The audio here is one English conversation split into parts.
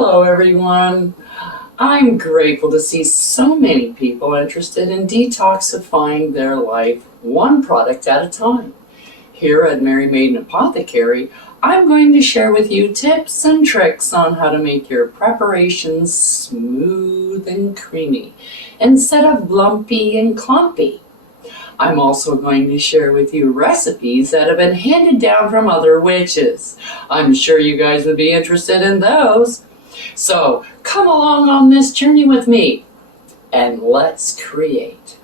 Hello everyone. I'm grateful to see so many people interested in detoxifying their life one product at a time. Here at Mary Maiden Apothecary, I'm going to share with you tips and tricks on how to make your preparations smooth and creamy instead of lumpy and clumpy. I'm also going to share with you recipes that have been handed down from other witches. I'm sure you guys would be interested in those. So come along on this journey with me and let's create.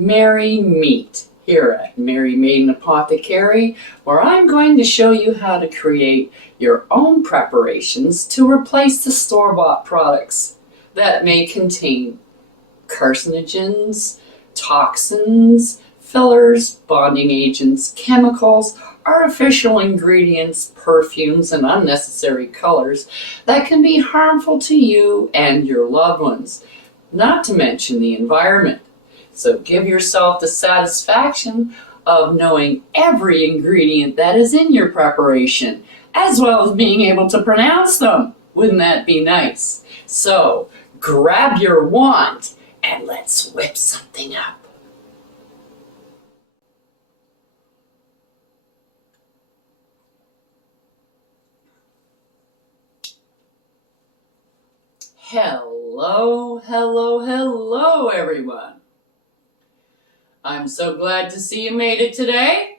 Merry Meet here at Mary Maiden Apothecary, where I'm going to show you how to create your own preparations to replace the store-bought products that may contain carcinogens, toxins, fillers, bonding agents, chemicals, artificial ingredients, perfumes, and unnecessary colors that can be harmful to you and your loved ones, not to mention the environment. So give yourself the satisfaction of knowing every ingredient that is in your preparation, as well as being able to pronounce them. Wouldn't that be nice? So grab your wand and let's whip something up. Hello, hello, hello, everyone. I'm so glad to see you made it today.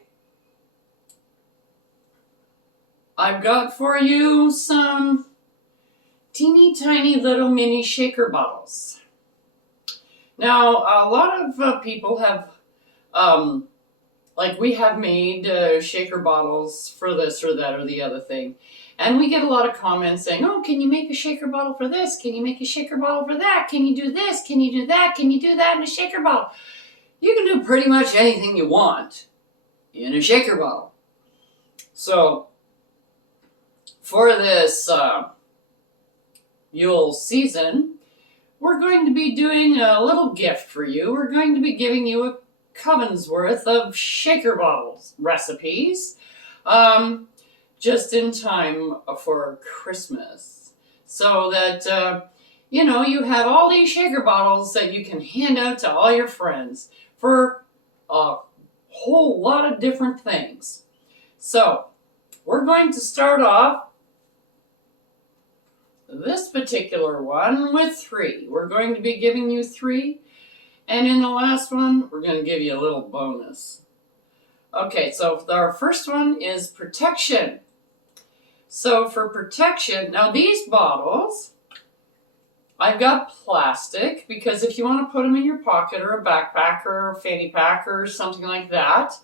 I've got for you some teeny tiny little mini shaker bottles. Now, a lot of people have, we have made shaker bottles for this or that or the other thing. And we get a lot of comments saying, oh, can you make a shaker bottle for this? Can you make a shaker bottle for that? Can you do this? Can you do that? Can you do that in a shaker bottle? You can do pretty much anything you want in a shaker bottle. So, for this Yule season, we're going to be doing a little gift for you. We're going to be giving you a coven's worth of shaker bottles recipes, just in time for Christmas. So that, you have all these shaker bottles that you can hand out to all your friends for a whole lot of different things. So, we're going to start off this particular one with 3. We're going to be giving you 3, and in the last one, we're going to give you a little bonus. Okay, so our first one is protection. So for protection, now these bottles, I've got plastic, because if you want to put them in your pocket or a backpack or a fanny pack or something like that,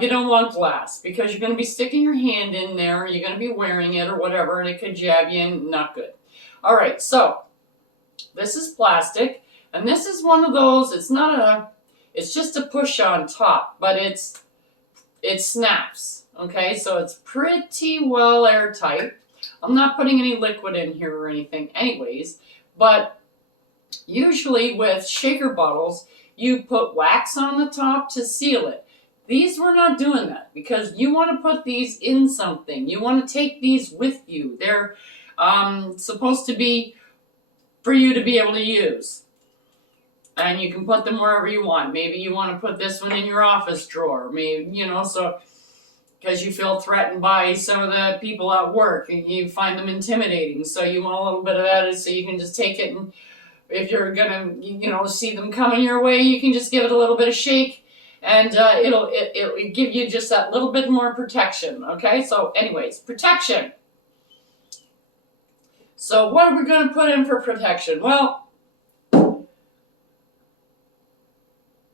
you don't want glass, because you're going to be sticking your hand in there, you're going to be wearing it or whatever, and it could jab you in, not good. All right, so this is plastic, and this is one of those, it's just a push on top, but it snaps, okay? So it's pretty well airtight. I'm not putting any liquid in here or anything anyways, but usually with shaker bottles, you put wax on the top to seal it. These, we're not doing that, because you want to put these in something. You want to take these with you. They're supposed to be for you to be able to use. And you can put them wherever you want. Maybe you want to put this one in your office drawer. Maybe, so because you feel threatened by some of the people at work and you find them intimidating. So you want a little bit of that, so you can just take it, and if you're going to, see them coming your way, you can just give it a little bit of shake, and it'll give you just that little bit more protection, okay? So anyways, protection. So what are we going to put in for protection? Well,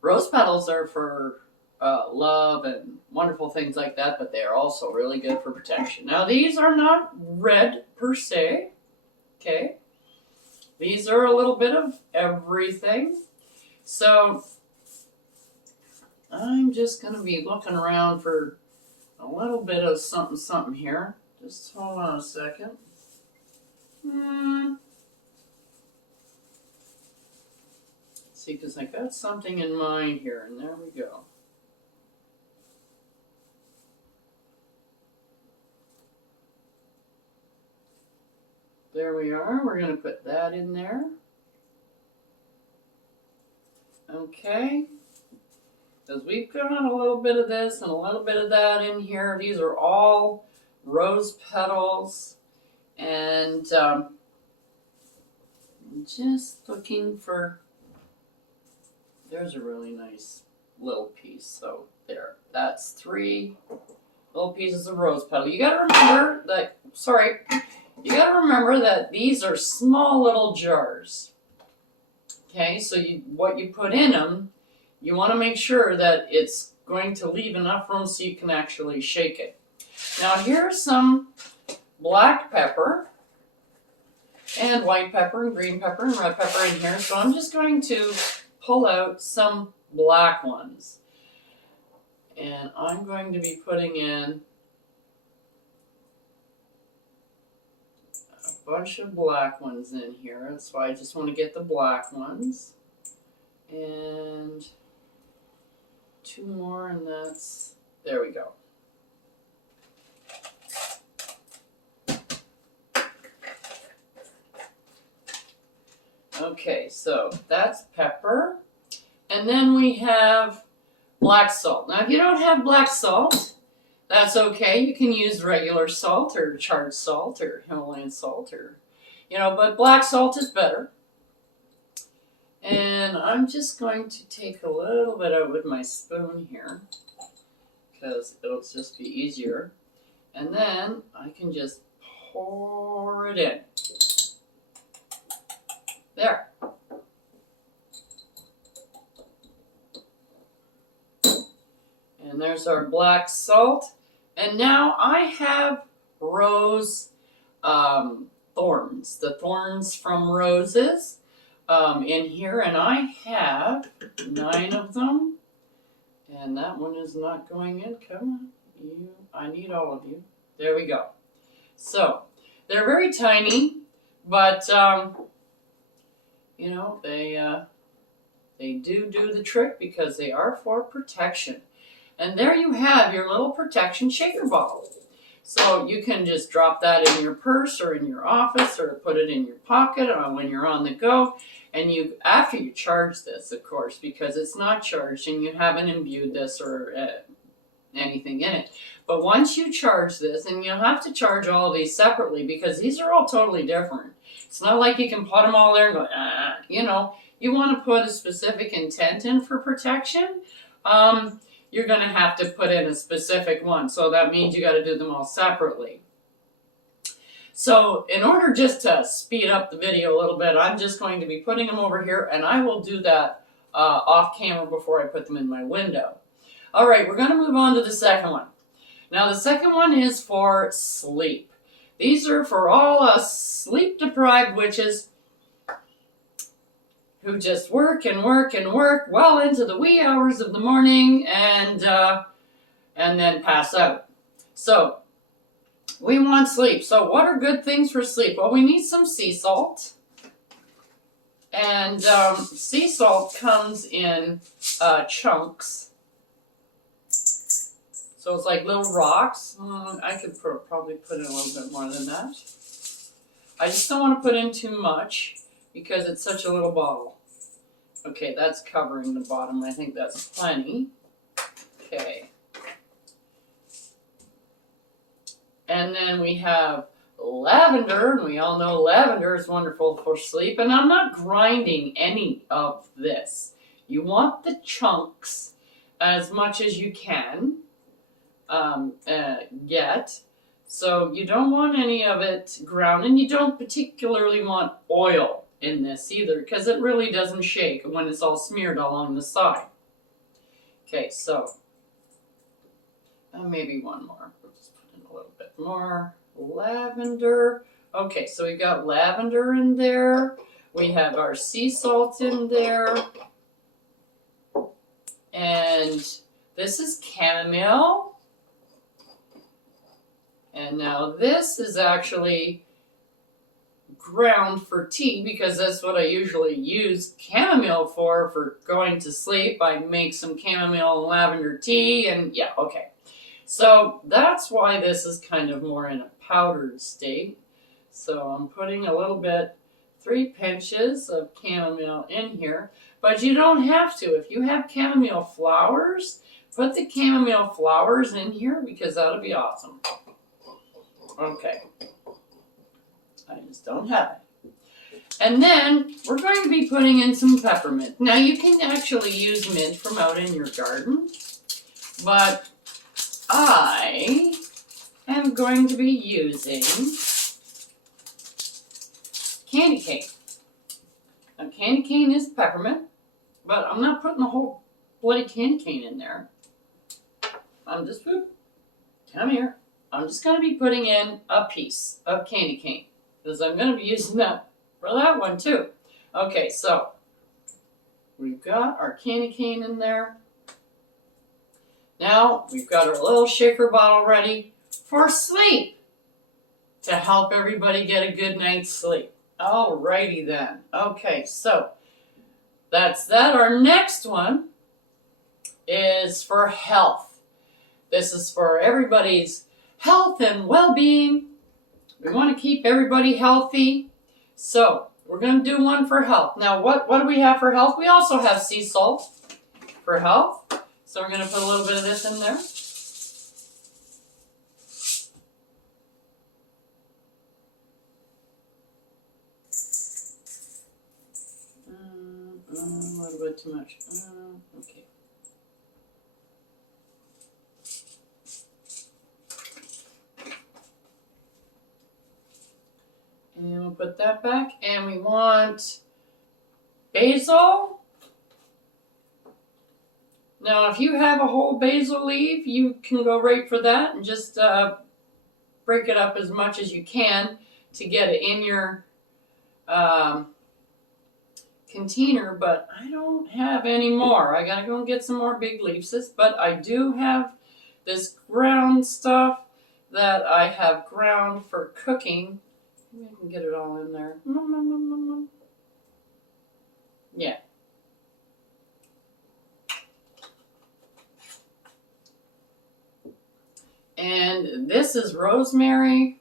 rose petals are for love and wonderful things like that, but they are also really good for protection. Now, these are not red per se, okay? These are a little bit of everything. So I'm just going to be looking around for a little bit of something here. Just hold on a second. See, because I got something in mind here, and there we go. There we are. We're going to put that in there. Okay. Because we've got a little bit of this and a little bit of that in here. These are all rose petals. And I'm just looking for... There's a really nice little piece. So there. That's 3 little pieces of rose petal. You got to remember that... You got to remember that these are small little jars. Okay, so what you put in them, you want to make sure that it's going to leave enough room so you can actually shake it. Now here's some black pepper and white pepper and green pepper and red pepper in here. So I'm just going to pull out some black ones. And I'm going to be putting in bunch of black ones in here. That's why I just want to get the black ones. And 2 more, and that's... There we go. Okay, so that's pepper. And then we have black salt. Now, if you don't have black salt, that's okay. You can use regular salt or charred salt or Himalayan salt or, but black salt is better. And I'm just going to take a little bit out with my spoon here because it'll just be easier. And then I can just pour it in. There. And there's our black salt. And now I have rose thorns, the thorns from roses in here, and I have 9 of them. And that one is not going in. Come on, I need all of you. There we go. So they're very tiny, but they do the trick because they are for protection. And there you have your little protection shaker bottle. So you can just drop that in your purse or in your office or put it in your pocket when you're on the go. And after you charge this, of course, because it's not charged and you haven't imbued this or anything in it. But once you charge this, and you'll have to charge all of these separately because these are all totally different. It's not like you can put them all there and go, you want to put a specific intent in for protection. You're going to have to put in a specific one. So that means you got to do them all separately. So in order just to speed up the video a little bit, I'm just going to be putting them over here, and I will do that off camera before I put them in my window. All right, we're going to move on to the second one. Now the second one is for sleep. These are for all us sleep-deprived witches who just work and work and work well into the wee hours of the morning and then pass out. So we want sleep. So what are good things for sleep? Well, we need some sea salt. And sea salt comes in chunks. So it's like little rocks. I could probably put in a little bit more than that. I just don't want to put in too much because it's such a little bottle. Okay, that's covering the bottom. I think that's plenty. Okay. And then we have lavender, and we all know lavender is wonderful for sleep. And I'm not grinding any of this. You want the chunks as much as you can get. So you don't want any of it ground, and you don't particularly want oil in this either, because it really doesn't shake when it's all smeared along the side. Okay, so maybe one more. We'll just put in a little bit more lavender. Okay, so we got lavender in there. We have our sea salt in there. And this is chamomile. And now this is actually ground for tea, because that's what I usually use chamomile for going to sleep. I make some chamomile and lavender tea, and yeah, okay. So that's why this is kind of more in a powdered state. So I'm putting a little bit, 3 pinches of chamomile in here, but you don't have to. If you have chamomile flowers, put the chamomile flowers in here, because that'll be awesome. Okay. I just don't have it. And then we're going to be putting in some peppermint. Now you can actually use mint from out in your garden, but I am going to be using candy cane. Now candy cane is peppermint, but I'm not putting the whole bloody candy cane in there. I'm just, come here. I'm just going to be putting in a piece of candy cane, because I'm going to be using that for that one too. Okay, so we've got our candy cane in there. Now we've got our little shaker bottle ready for sleep, to help everybody get a good night's sleep. Alrighty then. Okay, so that's that. Our next one is for health. This is for everybody's health and well-being. We want to keep everybody healthy. So we're going to do one for health. Now what do we have for health? We also have sea salt for health. So we're going to put a little bit of this in there. A little bit too much. Okay. And we'll put that back. And we want basil. Now, if you have a whole basil leaf, you can go right for that and just break it up as much as you can to get it in your container, but I don't have any more. I gotta go and get some more big leaves, but I do have this ground stuff that I have ground for cooking. Maybe I can get it all in there. Yeah. And this is rosemary.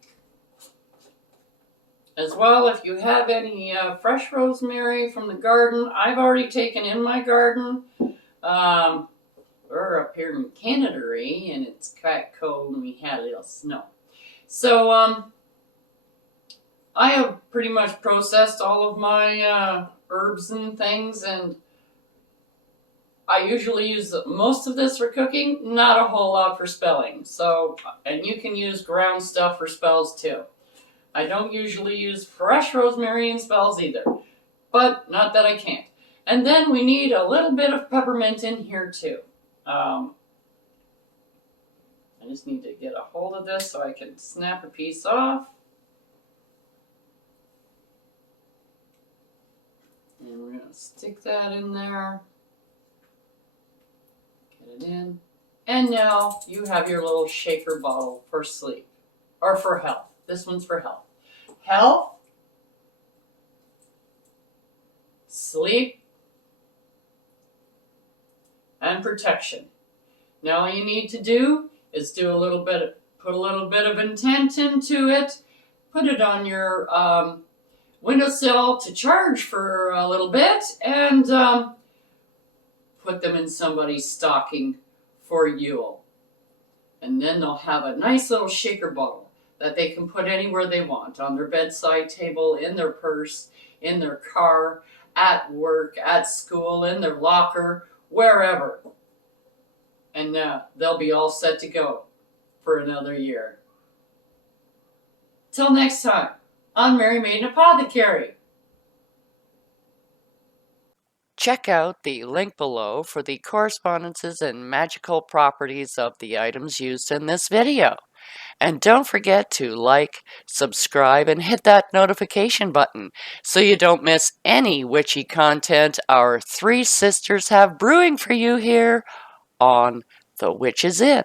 As well, if you have any fresh rosemary from the garden, I've already taken in my garden. We're up here in Canada, and it's quite cold, and we had a little snow. So I have pretty much processed all of my herbs and things, and I usually use most of this for cooking, not a whole lot for spelling. So, and you can use ground stuff for spells too. I don't usually use fresh rosemary in spells either, but not that I can't. And then we need a little bit of peppermint in here too. I just need to get a hold of this so I can snap a piece off. And we're going to stick that in there. Get it in. And now you have your little shaker bottle for sleep, or for health. This one's for health. Health, sleep, and protection. Now all you need to do is put a little bit of intent into it. Put it on your windowsill to charge for a little bit, and put them in somebody's stocking for Yule. And then they'll have a nice little shaker bottle that they can put anywhere they want, on their bedside table, in their purse, in their car, at work, at school, in their locker, wherever. And they'll be all set to go for another year. Till next time, on Mary Maiden Apothecary. Check out the link below for the correspondences and magical properties of the items used in this video. And don't forget to like, subscribe, and hit that notification button so you don't miss any witchy content our three sisters have brewing for you here on The Witches Inn.